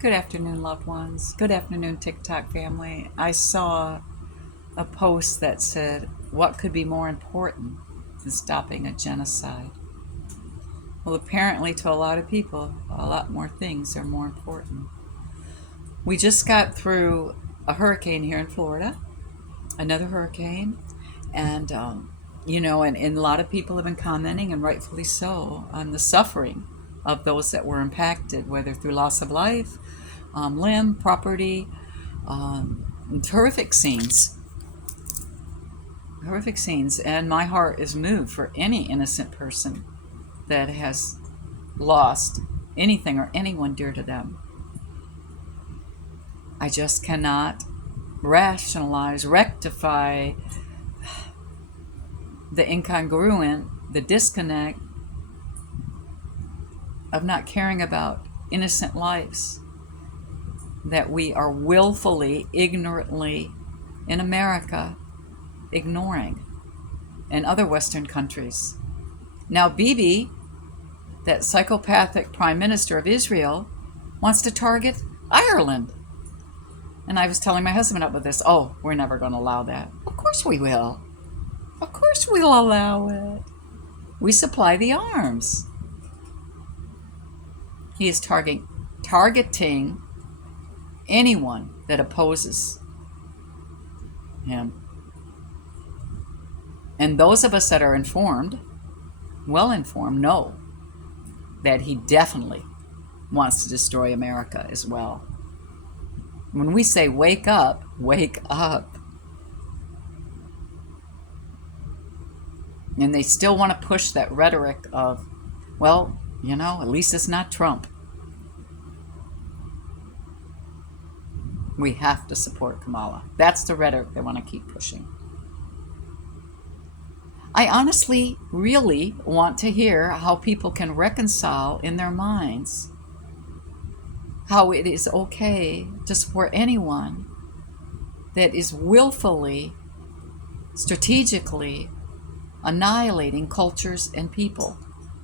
Good afternoon, loved ones. Good afternoon, TikTok family. I saw a post that said, "What could be more important than stopping a genocide?" Well, apparently, to a lot of people, a lot more things are more important. We just got through a hurricane here in Florida, another hurricane, and and a lot of people have been commenting, and rightfully so, on the suffering of those that were impacted, whether through loss of life, limb, property, horrific scenes. Horrific scenes. And my heart is moved for any innocent person that has lost anything or anyone dear to them. I just cannot rationalize, rectify the incongruent, the disconnect of not caring about innocent lives that we are willfully, ignorantly, in America, ignoring, and other Western countries. Now, Bibi, that psychopathic prime minister of Israel, wants to target Ireland. And I was telling my husband about this. Oh, we're never going to allow that. Of course we will. Of course we'll allow it. We supply the arms. He is targeting anyone that opposes him. And those of us that are informed, well informed, know that he definitely wants to destroy America as well. When we say wake up, wake up. And they still want to push that rhetoric of, well, at least it's not Trump. We have to support Kamala. That's the rhetoric they want to keep pushing. I honestly, really want to hear how people can reconcile in their minds how it is okay to support anyone that is willfully, strategically annihilating cultures and people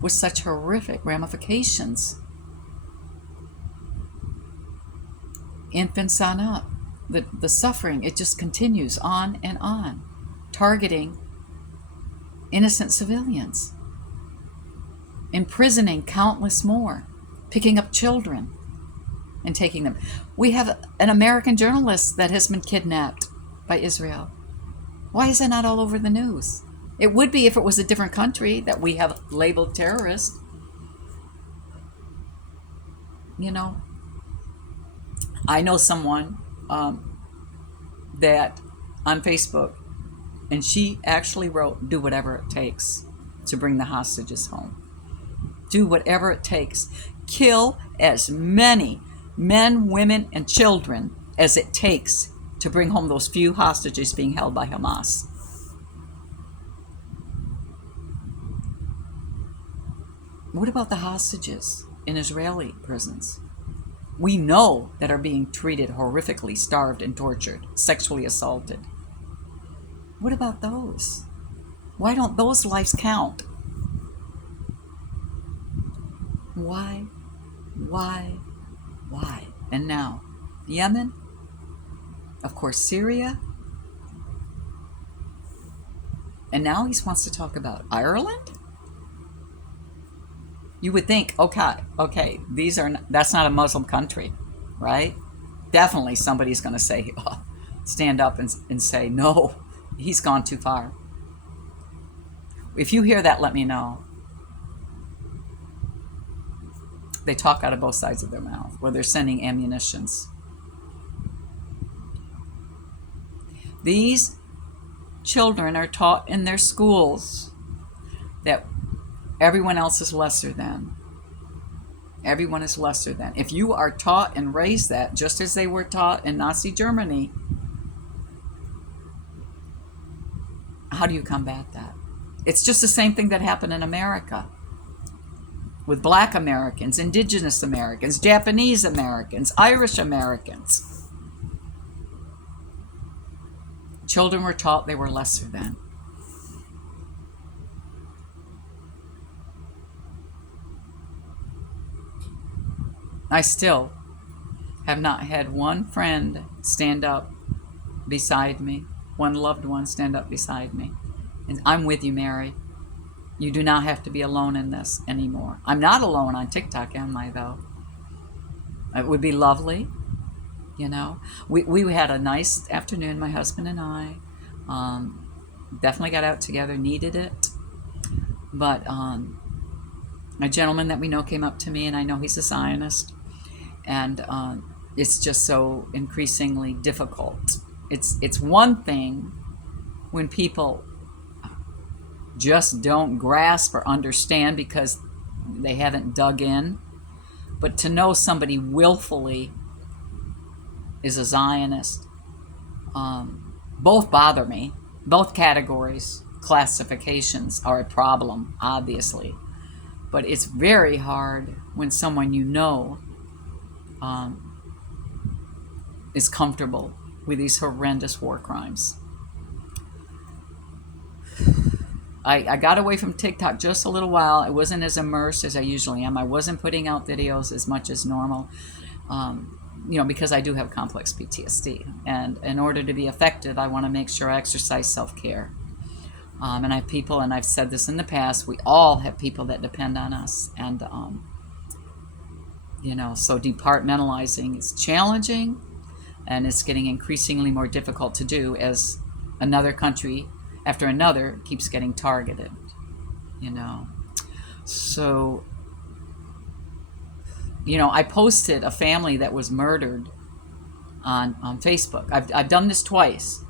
with such horrific ramifications. Infants on up. The suffering, it just continues on and on, targeting innocent civilians, imprisoning countless more, picking up children and taking them. We have an American journalist that has been kidnapped by Israel. Why is that not all over the news? It would be if it was a different country that we have labeled terrorist. I know someone that on Facebook, and she actually wrote, "Do whatever it takes to bring the hostages home. Do whatever it takes. Kill as many men, women, and children as it takes to bring home those few hostages being held by Hamas." What about the hostages in Israeli prisons? We know that are being treated horrifically, starved and tortured, sexually assaulted. What about those? Why don't those lives count? Why? Why? Why? And now, Yemen, of course, Syria, and now he wants to talk about Ireland? You would think, okay, that's not a Muslim country, right? Definitely somebody's going to say, stand up and say, no, he's gone too far. If you hear that, let me know. They talk out of both sides of their mouth, where they're sending ammunitions. These children are taught in their schools that everyone else is lesser than. Everyone is lesser than. If you are taught and raised that, just as they were taught in Nazi Germany, how do you combat that? It's just the same thing that happened in America with Black Americans, Indigenous Americans, Japanese Americans, Irish Americans. Children were taught they were lesser than. I still have not had one friend stand up beside me, one loved one stand up beside me. And I'm with you, Mary. You do not have to be alone in this anymore. I'm not alone on TikTok, am I, though? It would be lovely, you know. We had a nice afternoon, my husband and I. Definitely got out together, needed it. But a gentleman that we know came up to me, and I know he's a Zionist. And it's just so increasingly difficult. It's one thing when people just don't grasp or understand because they haven't dug in. But to know somebody willfully is a Zionist, both bother me. Both categories, classifications are a problem, obviously. But it's very hard when someone you know is comfortable with these horrendous war crimes. I got away from TikTok just a little while. I wasn't as immersed as I usually am. I wasn't putting out videos as much as normal, because I do have complex PTSD. And in order to be effective, I want to make sure I exercise self-care. And I have people, and I've said this in the past, we all have people that depend on us. And, so departmentalizing is challenging, and it's getting increasingly more difficult to do as another country after another keeps getting targeted, So, I posted a family that was murdered on Facebook. I've done this twice.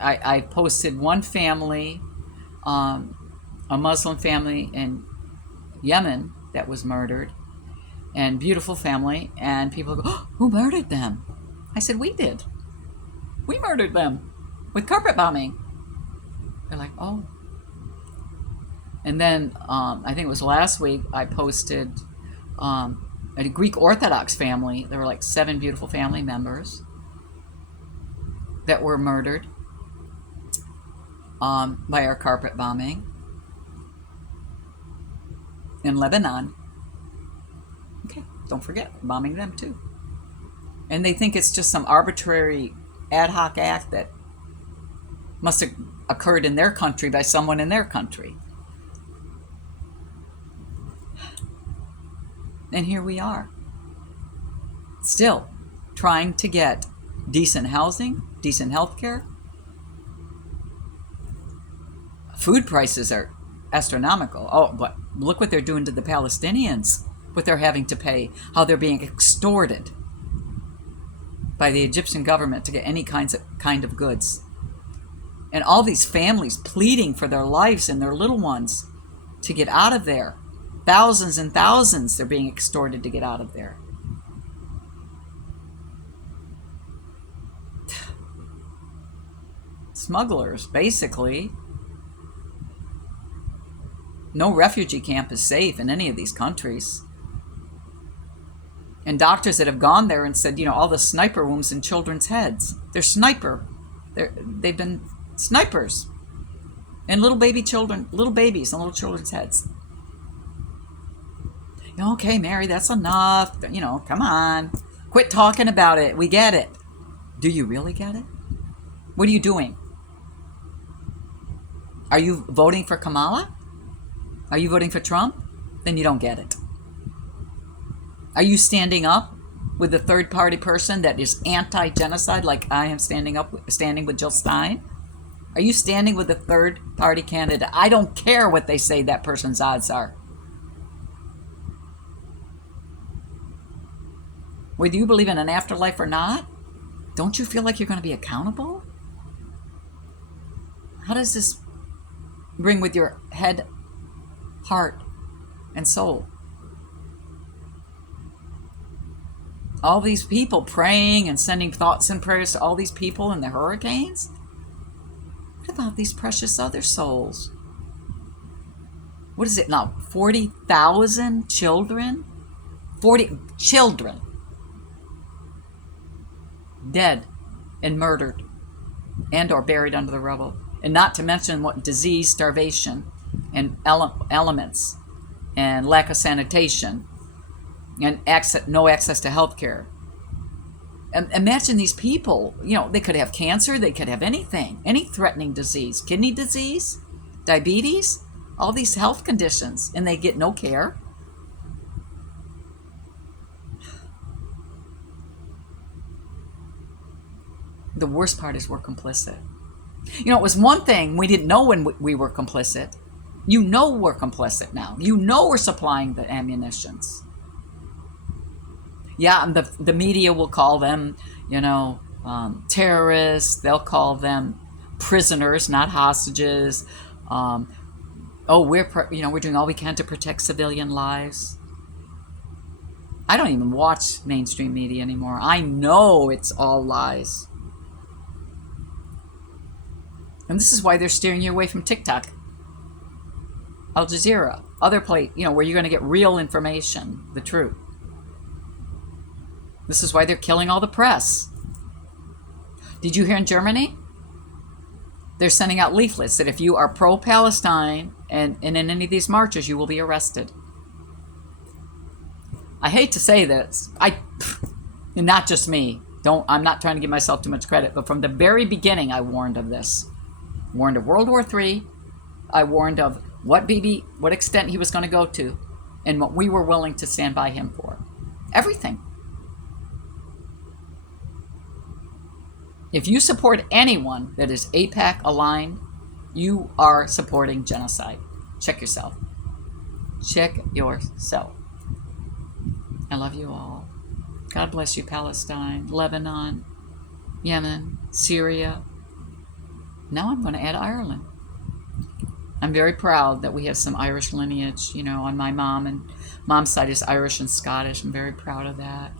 I posted one family, a Muslim family in Yemen that was murdered, and beautiful family, and people go, oh, who murdered them? I said, we did. We murdered them with carpet bombing. They're like, oh. And then I think it was last week, I posted a Greek Orthodox family. There were like 7 beautiful family members that were murdered by our carpet bombing in Lebanon. Okay, don't forget, bombing them too. And they think it's just some arbitrary ad hoc act that must have occurred in their country by someone in their country. And here we are, still trying to get decent housing, decent health care. Food prices are astronomical. Oh, but look what they're doing to the Palestinians, what they're having to pay, how they're being extorted by the Egyptian government to get any kind of goods. And all these families pleading for their lives and their little ones to get out of there. Thousands and thousands they're being extorted to get out of there. Smugglers, basically. No refugee camp is safe in any of these countries. And doctors that have gone there and said, all the sniper wounds in children's heads. They've been snipers. And little babies and little children's heads. Okay, Mary, that's enough. Come on. Quit talking about it. We get it. Do you really get it? What are you doing? Are you voting for Kamala? Are you voting for Trump? Then you don't get it. Are you standing up with the third-party person that is anti-genocide, like I am standing with Jill Stein? Are you standing with the third-party candidate? I don't care what they say that person's odds are. Whether you believe in an afterlife or not, don't you feel like you're going to be accountable? How does this bring with your head, heart, and soul? All these people praying and sending thoughts and prayers to all these people in the hurricanes? What about these precious other souls? What is it now? 40,000 children? 40 children dead and murdered and or buried under the rubble. And not to mention what disease, starvation, and elements, and lack of sanitation, and no access to health care, Imagine these people, they could have cancer, they could have anything, any threatening disease, kidney disease, diabetes, all these health conditions, and they get no care. The worst part is we're complicit. It was one thing we didn't know when we were complicit. We're complicit now. We're supplying the ammunitions. Yeah, and the media will call them, terrorists. They'll call them prisoners, not hostages. We're doing all we can to protect civilian lives. I don't even watch mainstream media anymore. I know it's all lies. And this is why they're steering you away from TikTok, Al Jazeera, other place, where you're going to get real information, the truth. This is why they're killing all the press. Did you hear in Germany? They're sending out leaflets that if you are pro-Palestine and in any of these marches, you will be arrested. I hate to say this. And not just me. I'm not trying to give myself too much credit, but from the very beginning, I warned of this. Warned of World War III. I warned of what extent he was going to go to, and what we were willing to stand by him for. Everything. If you support anyone that is AIPAC aligned, you are supporting genocide. Check yourself. Check yourself. I love you all. God bless you, Palestine, Lebanon, Yemen, Syria. Now I'm going to add Ireland. I'm very proud that we have some Irish lineage, on my mom, and mom's side is Irish and Scottish. I'm very proud of that.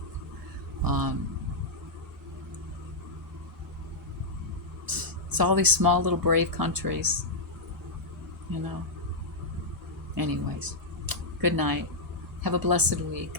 It's all these small little brave countries, Anyways, good night. Have a blessed week.